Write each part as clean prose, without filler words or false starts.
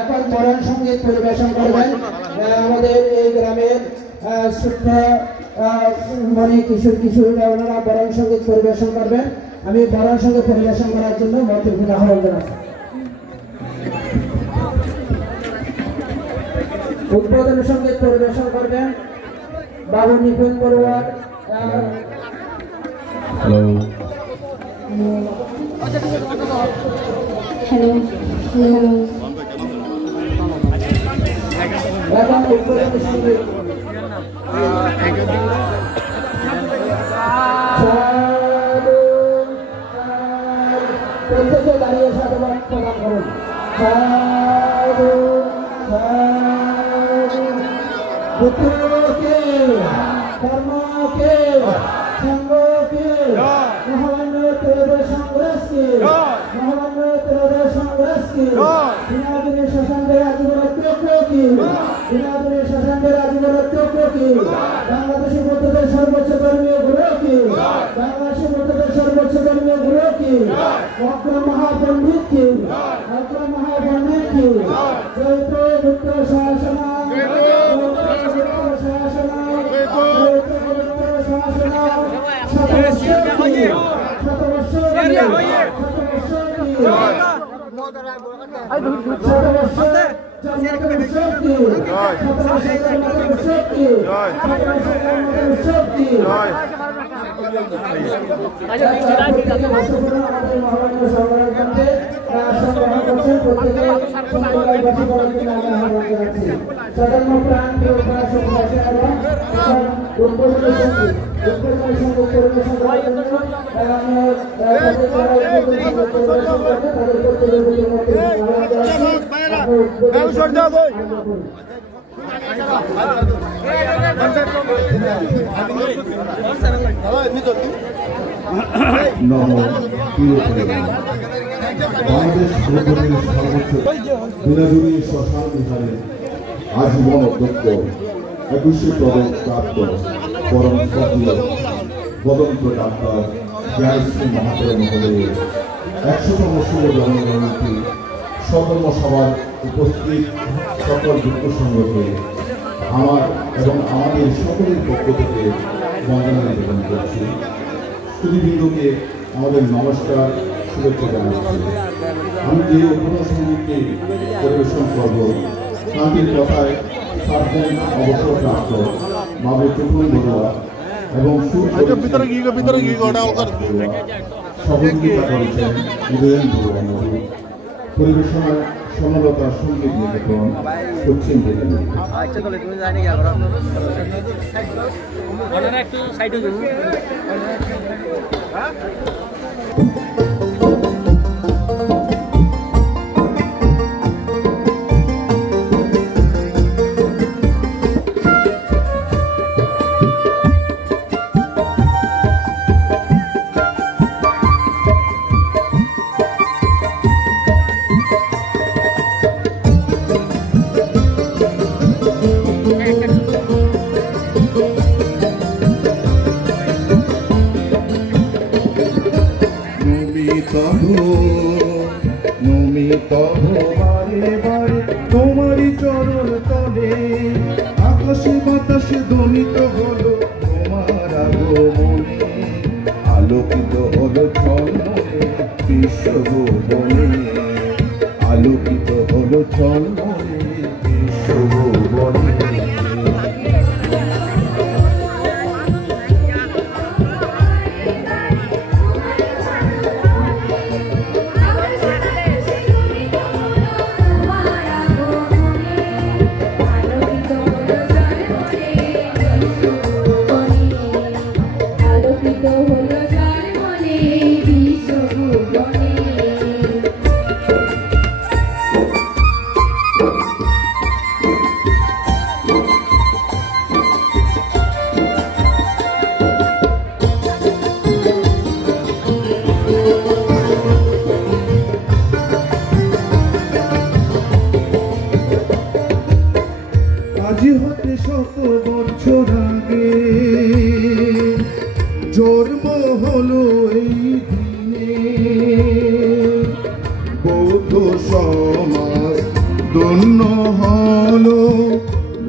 এখন মরণ সঙ্গীত পরিবেশন করবেন আমাদের এই গ্রামের ছোট্ট মনে কিশোরীরা, ওনারা বরণ সঙ্গীত পরিবেশন করবেন। আমি বরণ সঙ্গীত পরিবেশন করার জন্য মন্ত্রীকে আহ্বান জানাচ্ছি। উদ্বোধনী সঙ্গীত পরিবেশন করবেন বাবু নিপুণ বড়ুয়ার। হ্যালো হ্যালো এখন উদ্বোধনী সঙ্গীত প্রত্যেকে দাঁড়িয়ে সাধুবাদ প্রদান করুন। পুত্রকে কর্মকে সঙ্গকে মহামান্য ত্রয়োদশ সংগ্রাসকে মহামান্য ত্রয়োদশ সংগ্রাসকে বিনাদিনী শশাঙ্কের আজীবনত্বকে বিনাদিনী শশাঙ্কের আজীবনত্বকে বাংলাদেশের মধ্যে সর্বোচ্চ ধর্মীয় গুরুকে বাংলাদেশের মধ্যে সর্বোচ্চ ধর্মীয় গুরুকে অগ্র মহাপণ্ডিতকে অগ্র মহাপণ্ডিতকে চৈত্র গুপ্ত শাসনা বিনাদিনী শ্মশান বিহারে আজীবন অধ্যক্ষ 21 পদক প্রাপ্ত পরম শ্রদ্ধেয় বদন্ত ডাক্তার জয়শ্রী মহাশয় মহোদয়ের 100তম শুভ জন্মজয়ন্তী সকর্ম সভার উপস্থিত সকল যুক্ত সংঘকে আমার এবং আমাদের সকলের পক্ষ থেকে বন্দনা নিবেদন করছি। সুধীবৃন্দকে আমাদের নমস্কার, শুভেচ্ছা জানাচ্ছি। আমি যে উপসংগীতটি পরিবেশন করব তাঁদের কথায় সার্জেন্ট অবসরপ্রাপ্ত বাবু চুপুন বড়ুয়া এবং সহযোগিতা করেছেন উদয়ন বড়ুয়া মধু। পরিবেশনার সমলতা সঙ্গীত নিকেতন পশ্চিম মেদিনীপুর। তোমারি চরণ তলে আকাশে বাতাসে ধ্বনিত হলো তোমার আগমনে, আলোকিত হলো ছলমলে বিশ্বভুবনে, আলোকিত হলো ছলমলে বিশ্বভুবনে। জন্ম হলো এই দিনে বৌদ্ধ সমাজ ধন্য হলো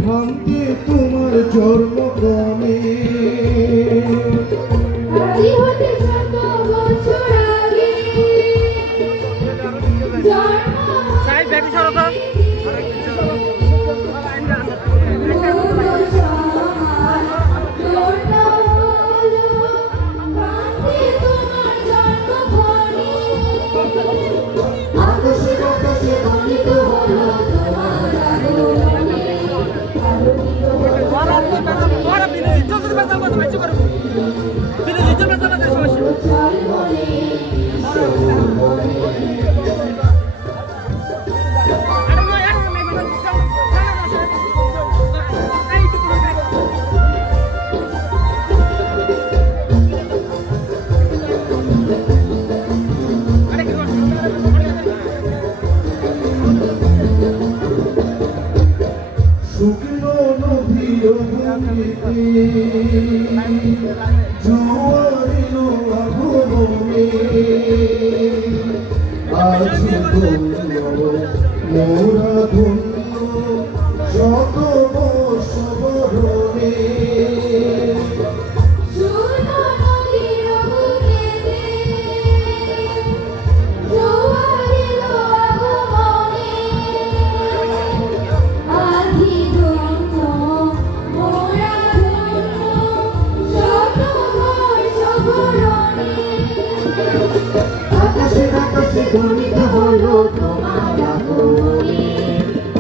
ভাঙতে তোমার জন্মগ্রামে শুকনো নদীর জোয়ারিল আগমনে আজ ধন্য মোরা ধন্য শত বর্ষ বরণে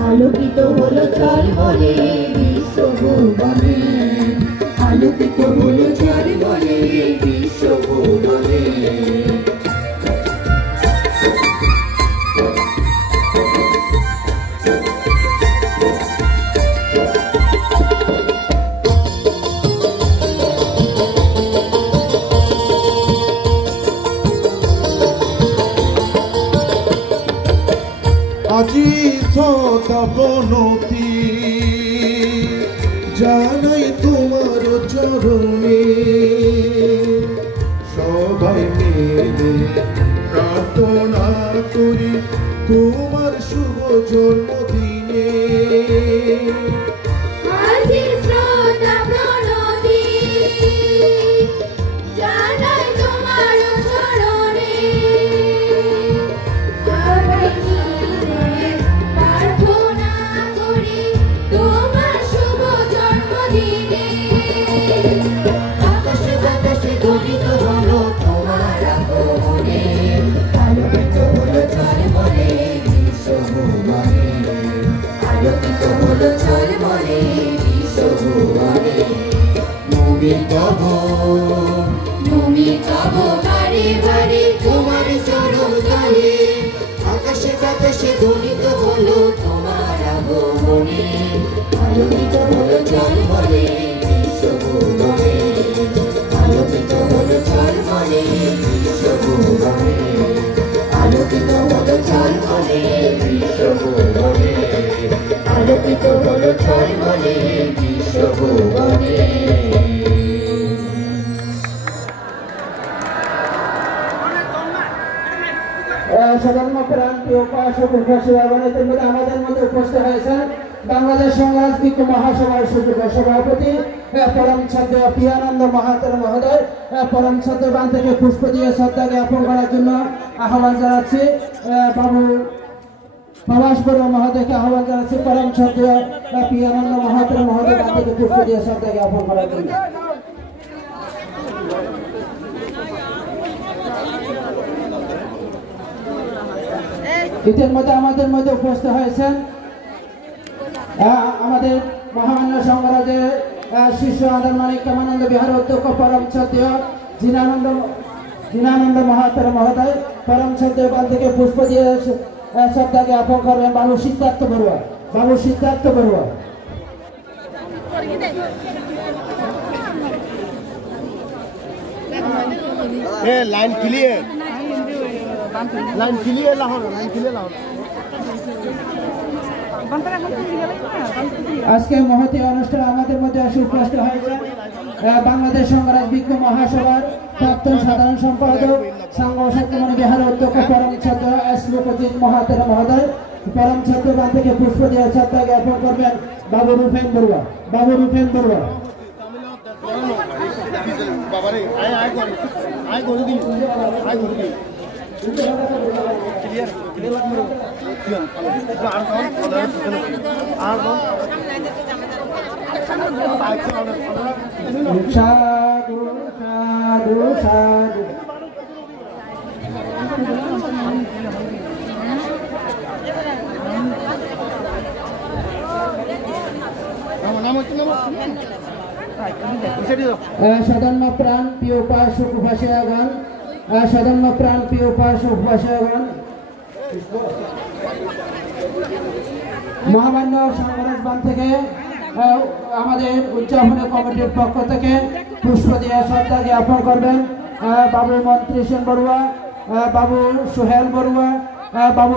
আলোকিত হলো চল বলে বিশ্বভুবনে আলোকিত হলো চল বলে বিশ্বভুবনে আজি সদাবনতি জানাই তোমার চরণে সবাই মিলে প্রার্থনা করি তোমার শুভ জন্মদিনে তোমার চরণ তলে আকাশে বাতাসে ধ্বনিত হলো তোমার আগমনে আলোকিত হলো চল বলে বিশ্বভুবনে আলোকিত হলো চল বলে বিশ্বভুবনে আলোকিত হলো চল বলে বিশ্বভুবনে আলোকিত হলো চল বলে বিশ্বভুবনে সাধারণ প্রান্তীয় উপাসক উপাসিকাগণের মধ্যে আমাদের মধ্যে উপস্থিত হয়েছেন বাংলাদেশ সংরাজনীতি মহাসভার সুযোগ্য সভাপতি পরম ছন্দ পিয়ানন্দ মাহাতর মহোদয় পরম ছন্দবান থেকে পুষ্প দিয়ে শ্রদ্ধা জ্ঞাপন করার জন্য আহ্বান জানাচ্ছি বাবু প্রভাস বড়ুয়া মহোদয়কে আহ্বান জানাচ্ছি পরম ছন্দ পিয়ানন্দ মাহাতর মহোদয় থেকে পুষ্প দিয়ে শ্রদ্ধা জ্ঞাপন করার জন্য ইতিমধ্যে আমাদের মধ্যে উপস্থিত হয়েছেন আমাদের মহামান্য সংঘরাজের শিষ্য আনন্দ মানিক কামানন্দ বিহার অধ্যক্ষ পরম শ্রদ্ধেয় জিনানন্দ মহাতর মহোদয় পরম শ্রদ্ধেয় বাল থেকে পুষ্প দিয়ে শ্রদ্ধা জ্ঞাপন করবেন বাবু Siddharth Barua line clear line clear Lahore line clear Lahore আজকে মহতী অনুষ্ঠানে আমাদের মধ্যে সুপ্রষ্ট হয়েছে বাংলাদেশ সংগ্রাম বিক্ষোভ মহাসভার প্রাক্তন সাধারণ সম্পাদক সংঘ সত্যমণি বিহারের অধ্যক্ষ পরম ছাত্র এস লোকজিৎ মহাতেরা মহোদয়। পরম ছাত্রগণ থেকে পুষ্প দিয়ে শ্রদ্ধা জ্ঞাপন করবেন বাবু রূপেন বড়ুয়া। বাবু রূপেন বড়ুয়া। সাধু সাধু সাধু। সদন্ম প্রাণ প্রিয় উপাসক উপাসিয়াগণ, সদন্ম প্রাণ প্রিয় উপাসক উপাসিয়াগণ, মহামান্য সংগঠন থেকে আমাদের উদযাপনী কমিটির পক্ষ থেকে পুষ্প দিয়ে শ্রদ্ধা জ্ঞাপন করবেন বাবু মন্ত্রী সেন বড়ুয়া, বাবু সোহেল বড়ুয়া, বাবু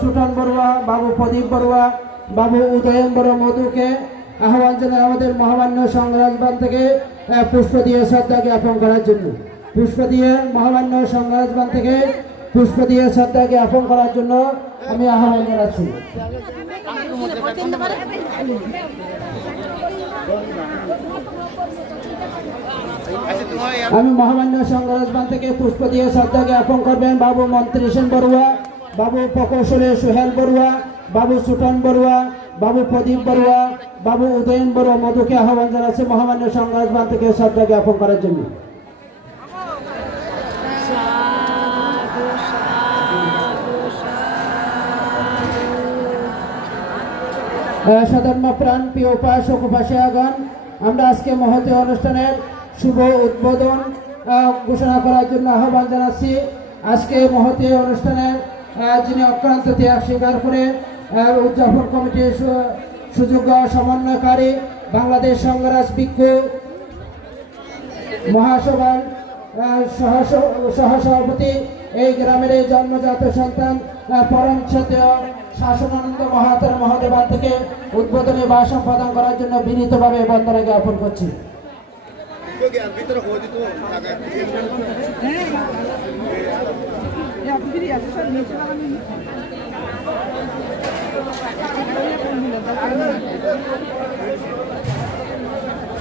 সুটন বড়ুয়া, বাবু প্রদীপ বড়ুয়া, বাবু উদয়ন বড়ুয়া মধুকে আহ্বান জানাই আমাদের মহামান্য সংগ্রাম থেকে পুষ্প দিয়ে শ্রদ্ধা জ্ঞাপন করার জন্য। পুষ্প দিয়ে মহামান্য সংগ্রাম থেকে পুষ্প দিয়ে শ্রদ্ধা জ্ঞাপন করার জন্য আমি আহ্বান জানাচ্ছি। আমি মহামান্য সংগ্রাম থেকে পুষ্প দিয়ে শ্রদ্ধা জ্ঞাপন করবেন বাবু মন্ত্রী সেন বড়ুয়া, বাবু প্রকৌশলী সোহেল বড়ুয়া, বাবু সুটন বড়ুয়া, বাবু প্রদীপ বড়ুয়া, বাবু উদয়ন বড়ুয়া মধুকে আহ্বান জানাচ্ছে মহামান্য সংগ্রাম থেকে শ্রদ্ধা জ্ঞাপন করার জন্য। সধর্ম প্রাণ প্রিয় উপাসক উপাসিয়াগণ, আমরা আজকে মহতী অনুষ্ঠানের শুভ উদ্বোধন ঘোষণা করার জন্য আহ্বান জানাচ্ছি। আজকে মহতী অনুষ্ঠানের যিনি অক্রান্ত ত্যাগ স্বীকার করে উদযাপন কমিটির সুযোগ্য সমন্বয়কারী বাংলাদেশ সংগ্রাম বিক্ষোভ মহাসভার সহসভাপতি, এই গ্রামের এই জন্মজাত সন্তান পরম ছাত্র শাসনানন্দ মহাতেরা মহোদয় থেকে উদ্বোধনী ভাষণ প্রদান করার জন্য বিনীতভাবে বন্দনা জ্ঞাপন করছি।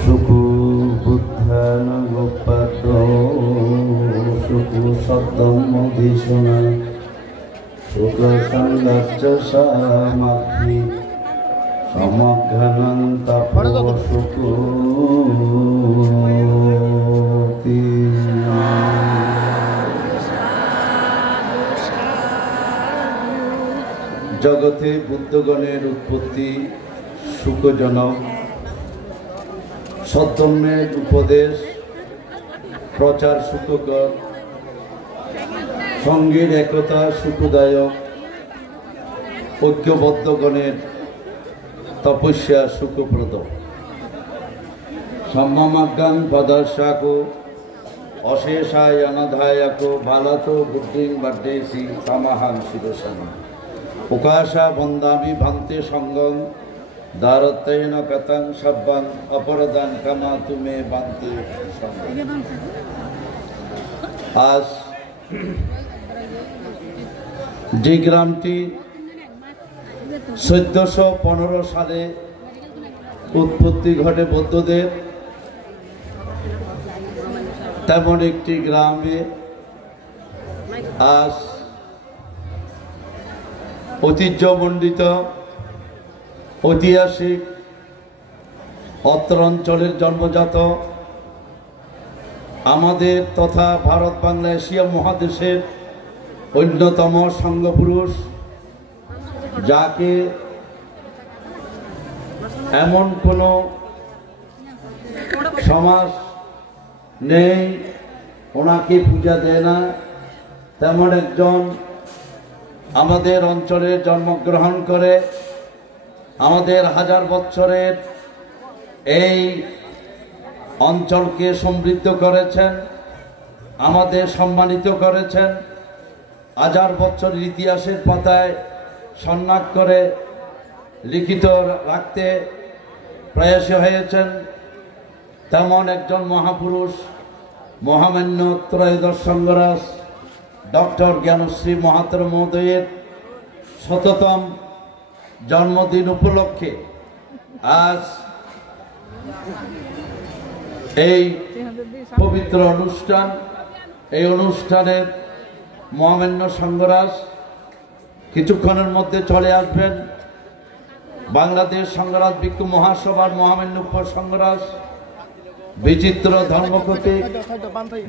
সুখু বুদ্ধান গোপাদ সুখু সদ্যম মধীষণা সুখ সংঘর্ষ সামাধি সমঘ্রানন্তপ সুখু জগতে বুদ্ধগণের উৎপত্তি সুখজনক, সদ্ধর্মের উপদেশ প্রচার সুখকর, সঙ্গীর একতা সুখদায়ক, ঐক্যবদ্ধগণের তপস্যা সুখপ্রদ। সম্মামাজ্ঞান পদর্শাকো অশেষায় অনাধায়াকো বালাতো বুদ্ধিং বাড্ডেসি তামাহাং শিরসামি উকাশা বন্দামি ভান্তে সঙ্গম দারত্তেন কতং সব্বাং অপরদান কামা তুমে বান্তে সঙ্গম। আজ যে গ্রামটি 1415 সালে উৎপত্তি ঘটে বৌদ্ধদের, তেমন একটি গ্রামে আজ ঐতিহ্যমণ্ডিত ঐতিহাসিক অত্র অঞ্চলের জন্মজাত আমাদের তথা ভারত বাংলা এশিয়া মহাদেশের অন্যতম সঙ্গপুরুষ, যাকে এমন কোনো সমাজ নেই ওনাকে পূজা দেয় না, তেমন একজন আমাদের অঞ্চলে জন্মগ্রহণ করে আমাদের হাজার বছরের এই অঞ্চলকে সমৃদ্ধ করেছেন, আমাদের সম্মানিত করেছেন, হাজার বছরের ইতিহাসের পাতায় সন্ন্যাস করে লিখিত রাখতে প্রয়াসী হয়েছেন তেমন একজন মহাপুরুষ মহামান্য ত্রয়োদশ সংঘরাজ ডক্টর জ্ঞানশ্রী মহাতর মহোদয়ের শততম জন্মদিন উপলক্ষে আজ এই পবিত্র অনুষ্ঠান, এই অনুষ্ঠানের মহামান্য সংঘরাজ কিছুক্ষণের মধ্যে চলে আসবেন। বাংলাদেশ সংঘরাজ ভিক্ষু মহাসভার মহামান্য সংঘরাজ বিচিত্র ধর্মপ্রতীক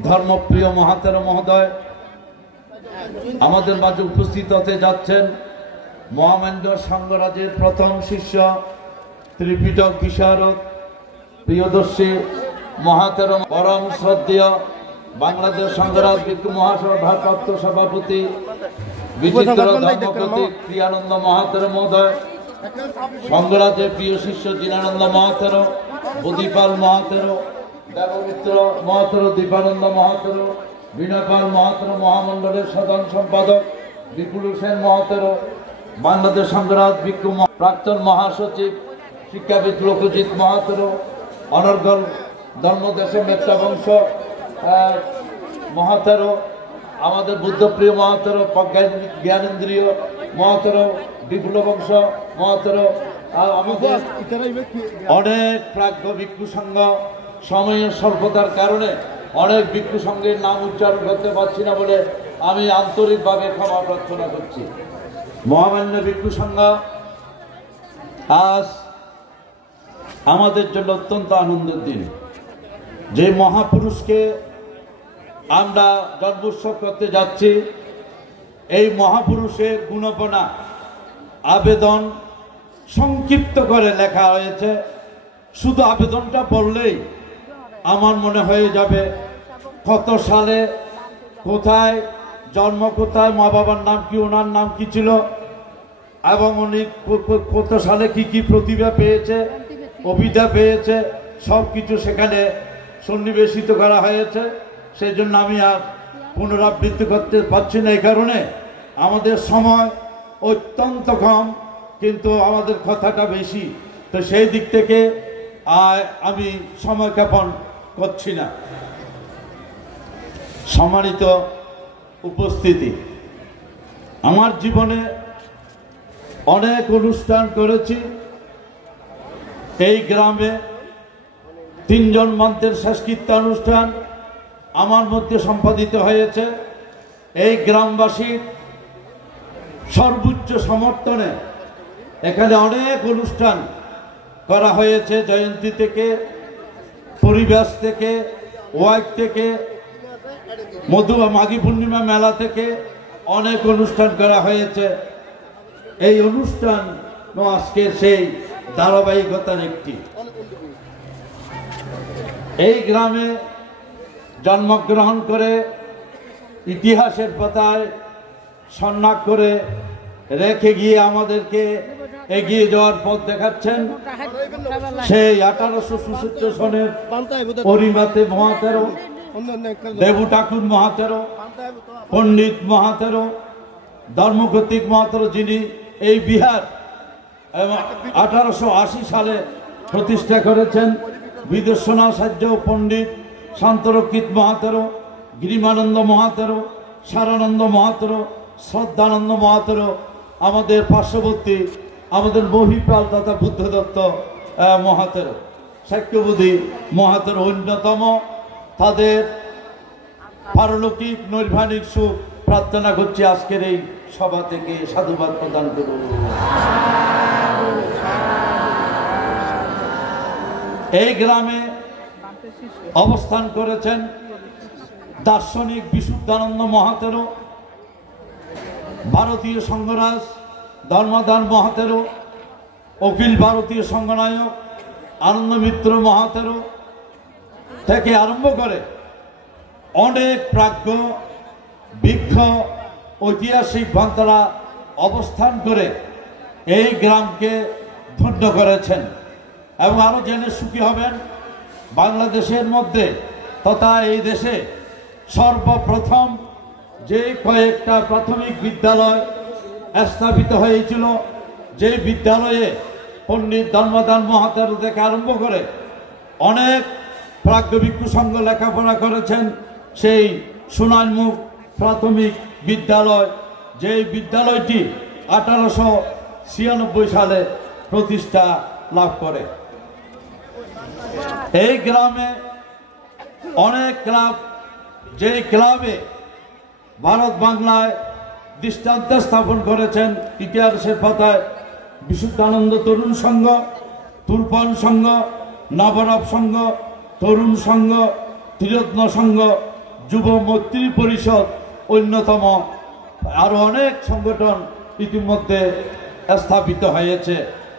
ধর্মপ্রিয় মহাতের মহোদয় আমাদের মাঝে উপস্থিত হতে যাচ্ছেন। মহামান্য সংঘরাজের প্রথম শিষ্য ত্রিপিটক বিশারদ প্রিয়দর্শী মহাতের পরম শ্রদ্ধেয় বাংলাদেশ সংঘরাজ ভিক্ষু মহাসভার ভারপ্রাপ্ত সভাপতি বিচিত্র ধর্মপ্রতীক প্রিয়ানন্দ মহাতের মহোদয়, সংঘরাজের প্রিয় শিষ্য জিনানন্দ মহাতের, প্রদীপাল মহাতের, দেবমিত্র মহাতের, দীপানন্দ মহাতের, বিনয়পাল মহাতের, মহামণ্ডলের সাধারণ সম্পাদক বিপুল সেন মহাতের, বাংলাদেশ সংঘরাজ ভিক্ষু প্রাক্তন মহাসচিব শিক্ষাবিদ লোকজিৎ মহাতের, অনর্গল ধর্মদেশ মেত্রা বংশ মহাতের, আমাদের বুদ্ধপ্রিয় মহাতের, জ্ঞানেন্দ্রীয় মহাতের, বিপুল বংশ মহাতের, আমাদের অনেক প্রাজ্ঞ ভিক্ষু সংঘ সময়ের স্বল্পতার কারণে অনেক ভিক্ষু সংঘের নাম উচ্চারণ করতে পারছি না বলে আমি আন্তরিকভাবে ক্ষমা প্রার্থনা করছি। মহামান্য ভিক্ষু সংঘ আজ আমাদের জন্য অত্যন্ত আনন্দের দিন। যে মহাপুরুষকে আমরা জন্মোৎসব করতে যাচ্ছি, এই মহাপুরুষের গুণপনা আবেদন সংক্ষিপ্ত করে লেখা হয়েছে। শুধু আবেদনটা পড়লেই আমার মনে হয়ে যাবে কত সালে কোথায় জন্ম, কোথায় মা বাবার নাম কি, ওনার নাম কি ছিল, এবং উনি কত সালে কি কি প্রতিভা পেয়েছে, অভিধা পেয়েছে, সব কিছু সেখানে সন্নিবেশিত করা হয়েছে। সেই জন্য আমি আর পুনরাবৃত্তি করতে পারছি না। এই কারণে আমাদের সময় অত্যন্ত কম, কিন্তু আমাদের কথাটা বেশি, তো সেই দিক থেকে আমি সময় ক্ষেপণ করছি না। সম্মানিত উপস্থিতি, আমার জীবনে অনেক অনুষ্ঠান করেছি। এই গ্রামে 3 জন মন্ত্রের শেষকৃত্যানুষ্ঠান আমার মধ্যে সম্পাদিত হয়েছে। এই গ্রামবাসীর সর্বোচ্চ সমর্থনে এখানে অনেক অনুষ্ঠান করা হয়েছে। জয়ন্তী থেকে, পরিবেশ থেকে, ওয়াইক থেকে, মাঘী পূর্ণিমা মেলা থেকে অনেক অনুষ্ঠান করা হয়েছে। এই অনুষ্ঠান আজকে সেই ধারাবাহিকতার একটি। এই গ্রামে জন্মগ্রহণ করে ইতিহাসের পাতায় সন্ন্যাস করে রেখে গিয়ে আমাদেরকে এগিয়ে যাওয়ার পথ দেখাচ্ছেন সেই 1866 সনের পরিমাতে মহাতের, দেবু ঠাকুর মহাতের, পণ্ডিত মহাতের, ধর্মকর্তিক মহাতের, যিনি এই বিহার 1880 সালে প্রতিষ্ঠা করেছেন। বিদেশ্বনাচার্য পণ্ডিত শান্তরক্ষিত মহাতের, গিরিমানন্দ মহাতের, সারানন্দ মহাতের, শ্রদ্ধানন্দ মহাতের, আমাদের পার্শ্ববর্তী আমাদের মহিপাল তথা বুদ্ধদত্ত মহাতের, সাক্ষ্যবোধী মহাতের অন্যতম। তাদের পারলৌকিক নৈর্বাণিক সুখ প্রার্থনা করছি আজকের এই সভা থেকে। সাধুবাদ প্রদান করুন। এই গ্রামে অবস্থান করেছেন দার্শনিক বিশুদ্ধানন্দ মহাতের, ভারতীয় সংঘরাজ ধর্মদান মহাতের, অখিল ভারতীয় সংঘনায়ক আনন্দ মিত্র মহাতের থেকে আরম্ভ করে অনেক প্রাজ্ঞ বিজ্ঞ ঐতিহাসিক ভক্তরা অবস্থান করে এই গ্রামকে ধন্য করেছেন। এবং আরো জেনে সুখী হবেন, বাংলাদেশের মধ্যে তথা এই দেশে সর্বপ্রথম যে কয়েকটা প্রাথমিক বিদ্যালয় স্থাপিত হয়েছিল, যে বিদ্যালয়ে পণ্ডিত ধর্মদান মহাতের থেকে আরম্ভ করে অনেক প্রাজ্ঞ ভিক্ষু সংঘ লেখাপড়া করেছেন। সেই সোনারমুখ প্রাথমিক বিদ্যালয়, যেই বিদ্যালয়টি 1896 সালে প্রতিষ্ঠা লাভ করে। এই গ্রামে অনেক ক্লাব, যেই ক্লাবে ভারত বাংলায় দৃষ্টান্ত স্থাপন করেছেন ইতিহাসের পাতায় বিশুদ্ধানন্দ তরুণ সংঘ, তুর্পণ সংঘ, নবরব সংঘ, তরুণ সংঘ, ত্রিরত্ন সংঘ, যুব মৈত্রী পরিষদ অন্যতম। আরো অনেক সংগঠন ইতিমধ্যে স্থাপিত হয়েছে।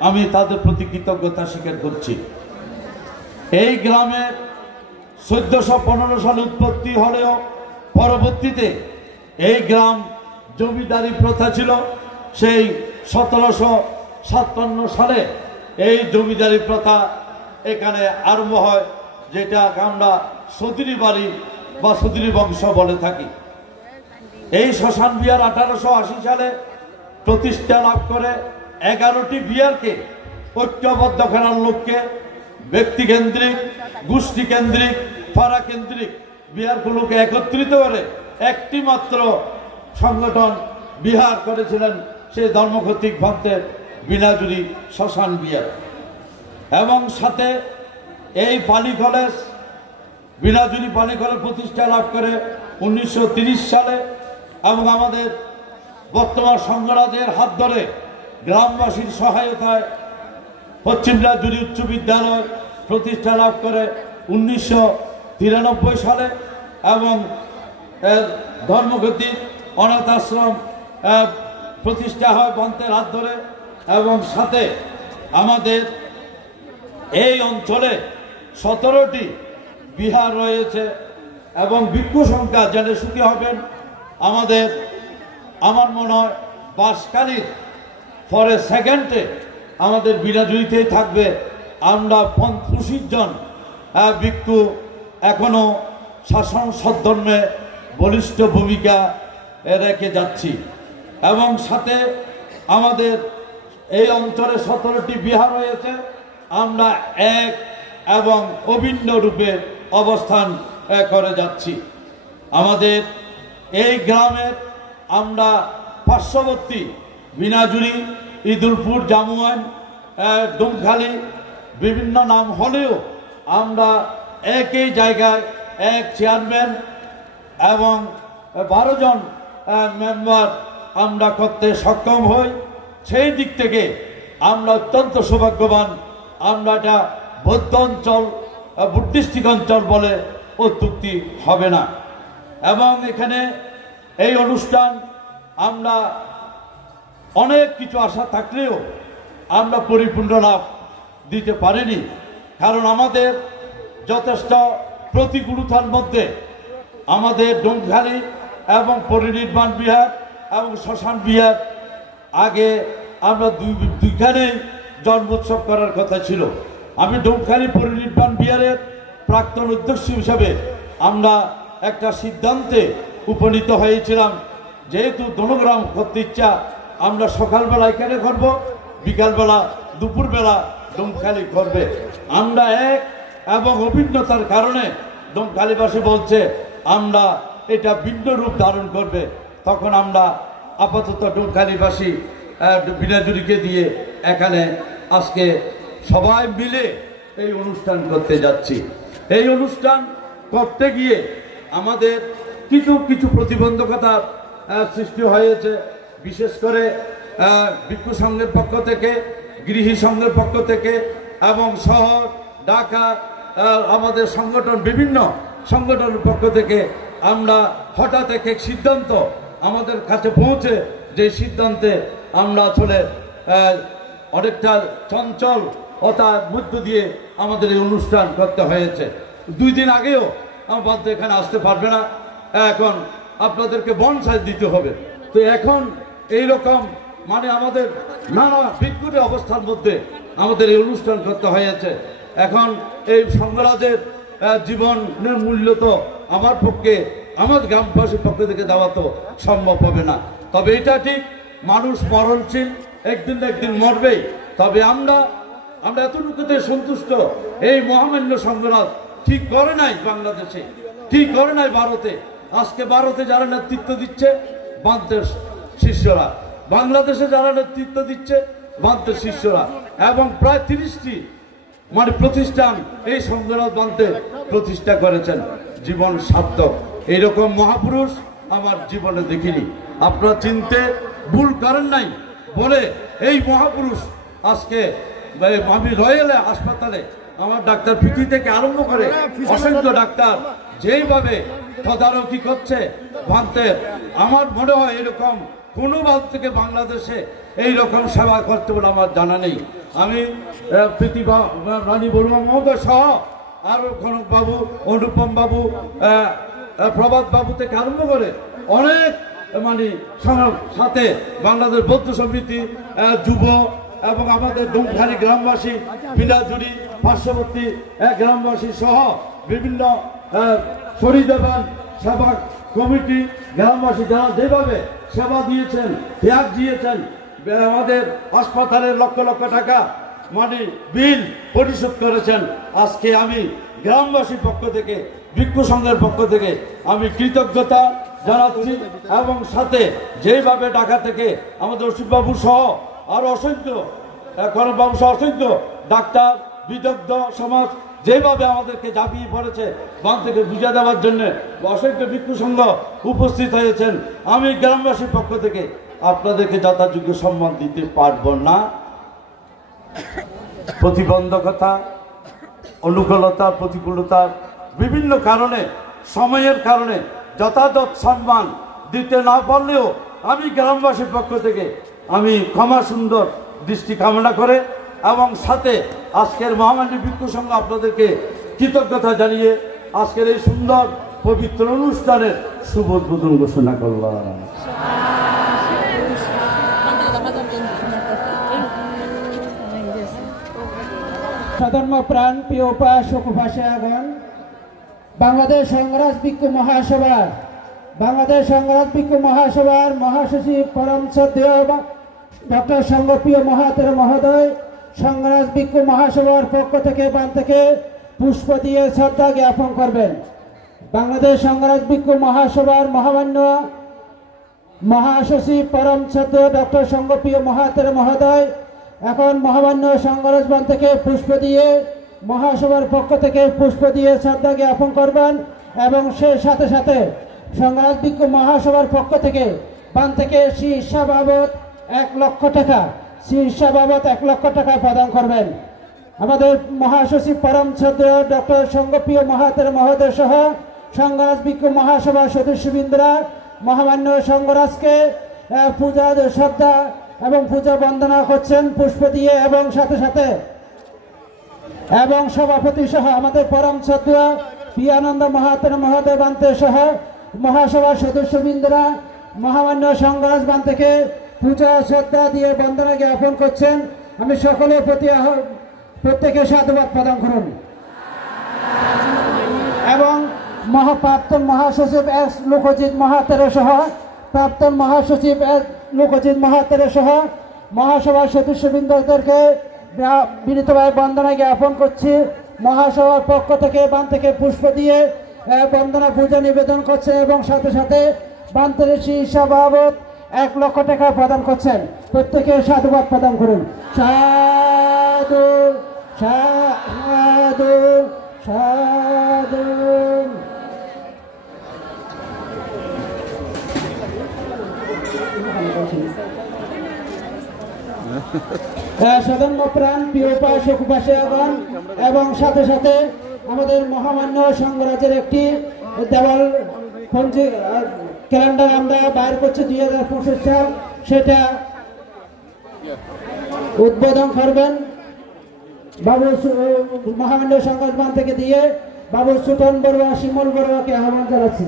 আমি তাদের প্রতি কৃতজ্ঞতা স্বীকার করছি। এই গ্রামে 1415 সালে উৎপত্তি হলেও পরবর্তীতে এই গ্রাম জমিদারি প্রথা ছিল। সেই 1757 সালে এই জমিদারি প্রথা এখানে আরম্ভ হয়, যেটা আমরা সদরি বাড়ি বা সদরি বংশ বলে থাকি। এই শ্মশান বিহার 1880 সালে প্রতিষ্ঠা লাভ করে 11টি বিহারকে ঐক্যবদ্ধ করার লক্ষ্যে ব্যক্তিকেন্দ্রিক, গোষ্ঠীকেন্দ্রিক, পাড়াকেন্দ্রিক বিহারগুলোকে একত্রিত করে একটি মাত্র সংগঠন বিহার করেছিলেন সেই ধর্মকর্তৃক ভক্তের বিনাজুরি শ্মশান বিহার। এবং সাথে এই পালি কলেজ, বিনাজুরি পালি কলেজ প্রতিষ্ঠা লাভ করে 1930 সালে এবং আমাদের বর্তমান সংঘরাজের হাত ধরে গ্রামবাসীর সহায়তায় পশ্চিম বিনাজুরি উচ্চ বিদ্যালয় প্রতিষ্ঠা লাভ করে 1993 সালে এবং ধর্মগতি অনাথ আশ্রম প্রতিষ্ঠা হয় পন্থের হাত ধরে। এবং সাথে আমাদের এই অঞ্চলে 17টি বিহার রয়েছে এবং ভিক্ষু সংখ্যা জেনে সুখী হবেন। আমার মনে হয় বাঁশখালীর পরে সেকেন্ডে আমাদের বিনাজুরিতেই থাকবে। আমরা 25 জন ভিক্ষু এখনো শাসন সদ্ধর্মে বলিষ্ঠ ভূমিকা রেখে যাচ্ছি। এবং সাথে আমাদের এই অঞ্চলে 17টি বিহার রয়েছে। আমরা এক এবং অভিন্ন রূপে অবস্থান করে যাচ্ছি। আমাদের এই গ্রামের আমরা পার্শ্ববর্তী বিনাজুরি, ইদুলপুর, জামুয়ান, ডুমখালি বিভিন্ন নাম হলেও আমরা একই জায়গায় এক চেয়ারম্যান এবং 12 জন মেম্বার আমরা করতে সক্ষম হই। সেই দিক থেকে আমরা অত্যন্ত সৌভাগ্যবান। আমরা এটা বৌদ্ধ অঞ্চল, বুদ্ধিস্টিক অঞ্চল বলে অত্যুক্তি হবে না। এবং এখানে এই অনুষ্ঠান আমরা অনেক কিছু আশা থাকলেও আমরা পরিপূর্ণ লাভ দিতে পারিনি, কারণ আমাদের যথেষ্ট প্রতিকূলতার মধ্যে আমাদের ডোমখালি এবং পরিনির্বাণ বিহার এবং শ্মশান বিহার আগে আমরা দুইখানেই জন্মোৎসব করার কথা ছিল। আমি ডোমখালি পরিনির্বাণ বিহারের প্রাক্তন অধ্যক্ষ হিসাবে আমরা একটা সিদ্ধান্তে উপনীত হয়েছিলাম, যেহেতু দনগ্রাম করতে ইচ্ছা, আমরা সকালবেলা এখানে করব, বিকালবেলা দুপুরবেলা ডোমখালি করবে। আমরা এক এবং অভিন্নতার কারণে ডোমখালিবাসী বলছে আমরা এটা ভিন্ন রূপ ধারণ করবে। তখন আমরা আপাতত ডোমখালিবাসী বিনাজুরিকে দিয়ে এখানে আজকে সবাই মিলে এই অনুষ্ঠান করতে যাচ্ছি। এই অনুষ্ঠান করতে গিয়ে আমাদের কিছু প্রতিবন্ধকতার সৃষ্টি হয়েছে, বিশেষ করে ভিক্ষু সংঘের পক্ষ থেকে, গৃহী সংঘের পক্ষ থেকে এবং শহর ঢাকা আমাদের সংগঠন, বিভিন্ন সংগঠনের পক্ষ থেকে আমরা হঠাৎ এক সিদ্ধান্ত আমাদের কাছে পৌঁছে, যে সিদ্ধান্তে আমরা আসলে অনেকটা চঞ্চল তার মধ্য দিয়ে আমাদের এই অনুষ্ঠান করতে হয়েছে। 2 দিন আগেও আমাদের এখানে আসতে পারবে না, এখন আপনাদেরকে বনসাই দিতে হবে। তো এখন এইরকম মানে আমাদের নানা বিক্ষুব্ধ অবস্থার মধ্যে আমাদের এই অনুষ্ঠান করতে হয়েছে। এখন এই সংঘরাজের জীবনের মূল্য তো আমার পক্ষে, আমার গ্রামবাসীর পক্ষ থেকে দেওয়া তো সম্ভব হবে না। তবে এটা ঠিক, মানুষ মরণশীল, একদিন না একদিন মরবেই। তবে আমরা আমরা এতটুকুতে সন্তুষ্ট। এই মহামান্য সংগ্রাম ঠিক করে নাই বাংলাদেশে, ঠিক করে নাই ভারতে। আজকে ভারতে যারা নেতৃত্ব দিচ্ছে বান্তের শিষ্যরা, বাংলাদেশে যারা নেতৃত্ব দিচ্ছে বান্তের শিষ্যরা, এবং প্রায় 30টি প্রতিষ্ঠান এই সংগ্রাম বান্তে প্রতিষ্ঠা করেছেন। জীবন সার্থক। এইরকম মহাপুরুষ আমার জীবনে দেখিনি। আপনারা চিনতে ভুল করেন নাই বলে এই মহাপুরুষ আজকে আমি রয়্যাল হাসপাতালে আমার ডাক্তার পিটি থেকে আরম্ভ করে অসংখ্য ডাক্তার যেইভাবে তদারকি করছে ভান্তের, আমার মনে হয় এরকম কোনো ভাব থেকে বাংলাদেশে এইরকম সেবা করতে বলে আমার জানা নেই। আমি প্রতিভা রানী বড়ুয়া মহোদয় সহ আরো কনক বাবু, অনুপম বাবু, প্রভাত বাবু থেকে আরম্ভ করে অনেক সাথে বাংলাদেশ বৌদ্ধ সমিতি, যুব এবং আমাদের ডুমখালি গ্রামবাসী, বিনাজুড়ি পার্শ্ববর্তী গ্রামবাসী সহ বিভিন্ন শরীরদান সেবা কমিটি গ্রামবাসী যারা যেভাবে সেবা দিয়েছেন, ত্যাগ দিয়েছেন, আমাদের হাসপাতালের লক্ষ লক্ষ টাকা বিল পরিশোধ করেছেন। আজকে আমি গ্রামবাসীর পক্ষ থেকে, ভিক্ষু সংঘের পক্ষ থেকে আমি কৃতজ্ঞতা জানাচ্ছি। এবং সাথে যেভাবে ঢাকা থেকে আমাদের অসিতবাবু সহ আরো অসংখ্য কনকবাবু সহ অসংখ্য ডাক্তার, বিদগ্ধ সমাজ যেভাবে আমাদেরকে ঝাঁপিয়ে পড়েছে বান থেকে বুঝিয়ে দেওয়ার জন্য অসংখ্য ভিক্ষু সংঘ উপস্থিত হয়েছেন। আমি গ্রামবাসীর পক্ষ থেকে আপনাদেরকে যথাযোগ্য সম্মান দিতে পারবো না। প্রতিবন্ধকতা, অনুকূলতা, প্রতিকূলতার বিভিন্ন কারণে, সময়ের কারণে যথাযথ সম্মান দিতে না পারলেও আমি গ্রামবাসীর পক্ষ থেকে আমি ক্ষমা সুন্দর দৃষ্টি কামনা করে এবং সাথে আজকের মহামান্য ভিক্ষু সংঘ আপনাদেরকে কৃতজ্ঞতা জানিয়ে আজকের এই সুন্দর পবিত্র অনুষ্ঠানের শুভ উদ্বোধন ঘোষণা করলাম। সধর্ম প্রাণ প্রিয় উপাসক উপাসিয়াগণ, বাংলাদেশ সংগ্রাম ভিক্ষু মহাসভার মহাসচিব পরম শ্রদ্ধেয় ডক্টর সংঘপ্রিয় মহাতের মহোদয় সংগ্রাম ভিক্ষু মহাসভার পক্ষ থেকে বান থেকে পুষ্প দিয়ে শ্রদ্ধা জ্ঞাপন করবেন। বাংলাদেশ সংগ্রাম ভিক্ষু মহাসভার মহামান্য মহাসচিব পরম শ্রদ্ধেয় ডক্টর সংঘপ্রিয় মহাতের মহোদয় এখন মহামান্য সংগ্রাম বান থেকে পুষ্প দিয়ে মহাসভার পক্ষ থেকে পুষ্প দিয়ে শ্রদ্ধা জ্ঞাপন করবেন এবং সে সাথে সাথে সংগ্রাম ভিক্ষু মহাসভার পক্ষ থেকে বান থেকে শীর্ষা বাবদ 1 লক্ষ টাকা প্রদান করবেন। আমাদের মহাসচিব পরম শ্রদ্ধেয় ডক্টর সংঘপ্রিয় মহাতের মহোদয় সহ সংগ্রাম ভিক্ষু মহাসভার সদস্যবৃন্দরা মহামান্য সংঘরাজকে পূজা শ্রদ্ধা এবং পূজা বন্দনা করছেন পুষ্প দিয়ে এবং সাথে সাথে এবং সভাপতি সহ আমাদের পরম শ্রদ্ধেয় পিয়ানন্দ মহাতের মহোদয় বান্তে সহ মহাসভার সদস্যবৃন্দরা মহামান্য সংগ্রাম বান থেকে পূজা শ্রদ্ধা দিয়ে বন্দনা জ্ঞাপন করছেন। আমি সকলের প্রতি প্রত্যেকে সাধুবাদ প্রদান করুন এবং প্রাক্তন মহাসচিব এস লোকজিৎ মহাতের সহ মহাসভার সদস্যবৃন্দদেরকে বিনীতভাবে বন্দনা জ্ঞাপন করছি। মহাসভার পক্ষ থেকে বান থেকে পুষ্প দিয়ে বন্দনা পূজা নিবেদন করছে এবং সাথে সাথে বান্তের শীর্ষা বাবদ 1 লক্ষ টাকা প্রদান করছেন। প্রত্যেকে সাধুবাদ প্রদান করুন। সাধু সাধু সাধু। সদম্য প্রাণ প্রিয় উপাসক উপাসিয়াগণ এবং সাথে সাথে আমাদের মহামান্য সংঘরাজের একটি দেওয়াল ক্যালেন্ডার আমরা বাইর করছি 2025 সাল, সেটা উদ্বোধন করবেন বাবু মহামান্য সংঘরাজ থেকে দিয়ে বাবু সুটন বড়ুয়া, শিমল বড়ুয়াকে আহ্বান জানাচ্ছি।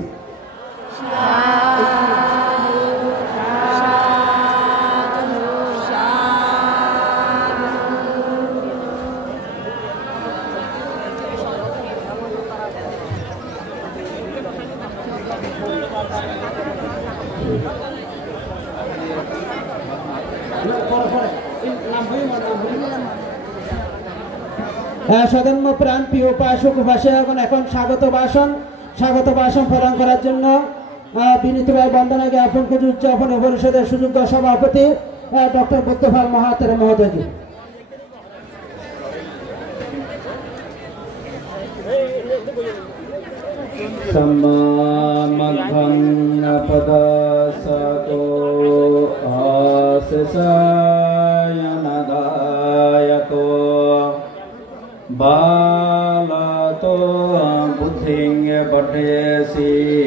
সদম্য প্রাণ প্রিয় উপাসক উপাসক এখন স্বাগত ভাষণ প্রদান করার জন্য বিনীতভাবে বন্দনা জ্ঞাপন করে উদযাপন পরিষদের সুযোগ্য সভাপতি ডক্টর বুদ্ধপাল মহাতের মহোদয়কে। सम्मानपदासतो आशिषायनदायको बालतो बुद्धिं पठेसि